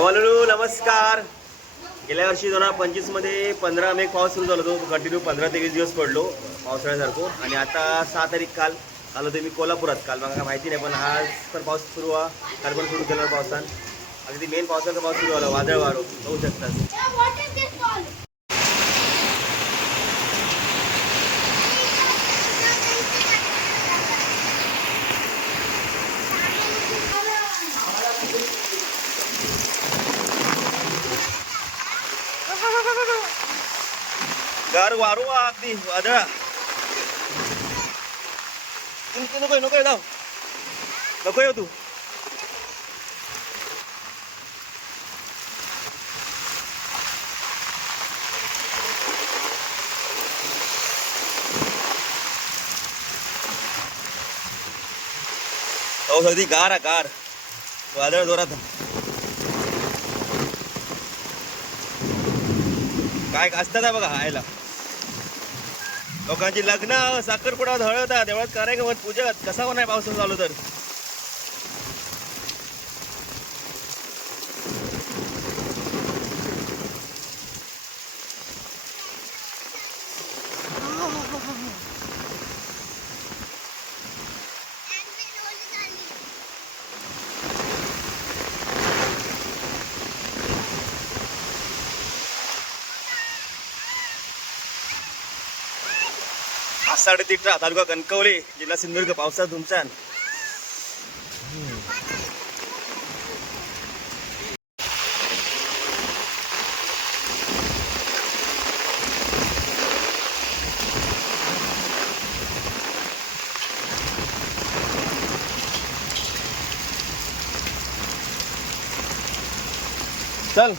गावालू नमस्कार. गेल्या वर्षी 2025 मध्ये 15 मे पाऊस सुरू झाला होतो. कंटिन्यू 15 ते 20 दिवस पडलो पावसाळ्यासारखं. आणि आता 6 तारीख काल आलो होतो मी कोल्हापुरात. काल मला काय माहिती नाही, पण आज पण पाऊस सुरू व्हा. काल पण सुरू केला पावसान. अगदी मेन पावसाचा पाऊस सुरू झाला. वादळ वारो होऊ शकतात. गार वारू अगदी वादळा. नको नको जाऊ नको येऊ तू. पाऊस अगदी गार गार वादळ जोरात. काय असतात बघा आयला. लोकांची लग्न साखरपुडा हळद देवळात कार्यक्रम पूजत कसा होणार पाऊस चालू तर. आषाढ तिट्रा तालुका कणकवली जिल्हा सिंधुदुर्ग. पावसात धुमशान. चल